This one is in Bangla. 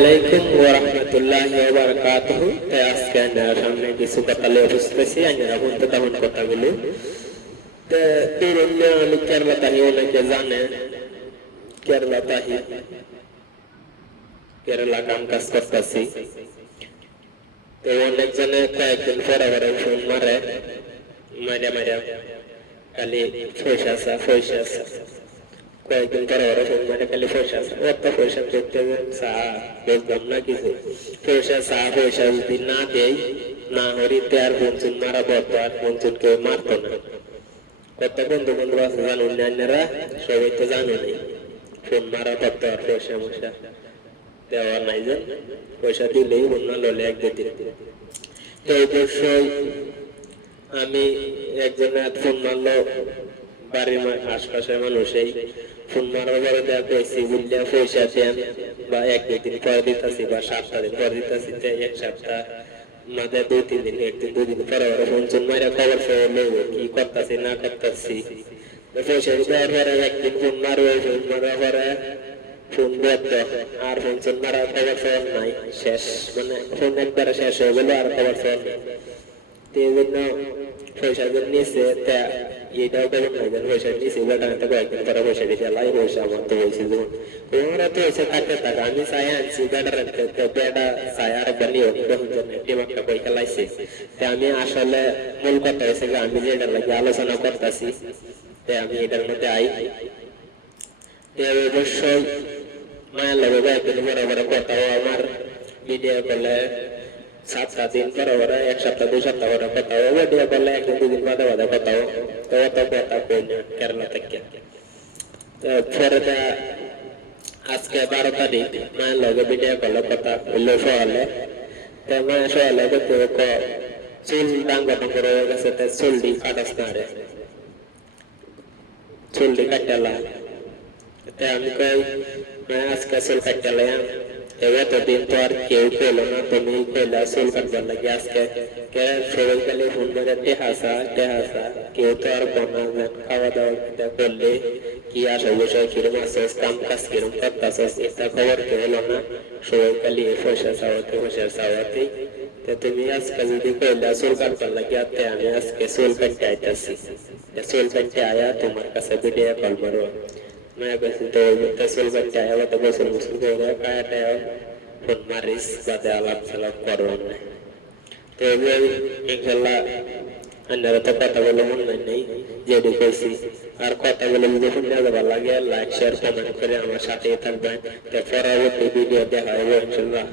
আলাইকুম ওয়া রাহমাতুল্লাহি ওয়া বারাকাতুহু। আজকে আমরা সামনে কিছু কথা নিয়ে বুঝতেছি আমরা বলতে তেমন কথাগুলো আমি কেরলা তাহি অনেকে জানে কেরলা তাহি কেরলা কাম কাজ করতেছি। তো অনেকজনে কয়েকদিন পরে পরে ফোন মারে মারা মারা খালি পয়সা আসা পয়সা আসা কয়েকদিন পরে পরে ফোন মারে খালি পয়সা আসা অত পয়সা দেখতে চা বুঝলাম না কিছু পয়সা চা পয়সা যদি না দেয় না হরিতে আর ফোনচুন মারা বলতো আর ফোনচুন কেউ মারতো না। কত বন্ধু বন্ধু আছে জানুন অন্যরা সবাই তো জানো নেই ফোন মারা করতো আর পয়সা মশা দেওয়া নাই যে পয়সা দিলেই অন্য ললে এক দিতে। তো অবশ্যই আমি একজনের ফোন মারলো বাড়ির আশপাশের মানুষই ফোন মারার পরে দেখা পেয়েছি বুঝলে পয়সা দেন বা এক দুই দিন পরে দিতেছি বা 7 দিন পরে দিতেছি এক সপ্তাহ মাঝে 2-3 দিন একদিন 2 দিন পরে পরে ফোন চুন মারা খবর ফেলে কি করতেছি না করতেছি পয়সা দেওয়ার পরে একদিন ফোন মারবে ফোন মারার পরে ফোন বন্ধ আর ফোন চুন মারার খবর ফেল নাই শেষ মানে ফোন একবারে শেষ হয়ে গেল আর খবর ফেল নেই। এই জন্য পয়সা নিয়েছে এটাও কেমন হয় যেন পয়সা নিয়েছে বেটা কয়েকদিন পরে পয়সা দিতে লাই পয়সা আমার তো বলছি যে ওরা তো এসে থাকতে থাকা আমি চাই আনছি বেটার বেটা চাই আর বানিয়ে টিমাকটা বই খেলাইছে। আমি আসলে মূল কথা হয়েছে যে আমি যে এটার লাগে আলোচনা করতেছি আমি এটার মধ্যে আই অবশ্যই মায়ের লাগে কয়েকদিন বড় বড় কথাও আমার ভিডিও করলে 7 দিন পরে ওরা 1 সপ্তাহ 2 সপ্তাহ ওরা কথা ভিডিও করলে 1 দিন 2 দিন বাদে বাদে কথা তো অত কথা কই না কেরলা থেকে। পরে আজকে 12 তারিখ মায়ের লগে ভিডিও করলে কথা হইলো সকালে মায়ের সকালে দেখতে চুল ডাঙ্গা ডাঙ্গা হয়ে গেছে চুলটি কাটাস না রে চুলটি কাটালা আমি কই আজকে চুল কাটালাম এতদিন তো আর কেউ পেলো না তুমি পেলা চুল কাটবার লাগে আজকে সবাই খালি ফোন করে টেহাসা কেউ তো আর বনা খাওয়া দাওয়া করলে কি আসা বসে কিরম আসছিস কাম কাজ কিরম করতেছিস এটা খবর কেউ হলো না সবাই খালি পয়সা চাওয়াতে তুমি আজকে যদি পেলা চুল কাটবার লাগে আমি আজকে চুল কাটতে আইতাছি চুল কাটতে আয়া তোমার কাছে ভিডিও কল করবো मैं वैसे तो तस्वीर पर चाहे वो तो बस मुश्किल हो रहा है क्या है फोन मारिस बात आलाप सलाप करवाना तो ये इंशाल्लाह अंदर तो पता बोलो मन नहीं ये देखो सी और पता बोलो मुझे फोन ज़्यादा वाला गया लाइक शेयर कमेंट करें हमारे साथ ये तक बाय तो फॉरवर्ड वीडियो देखा है वो इंशाल्लाह।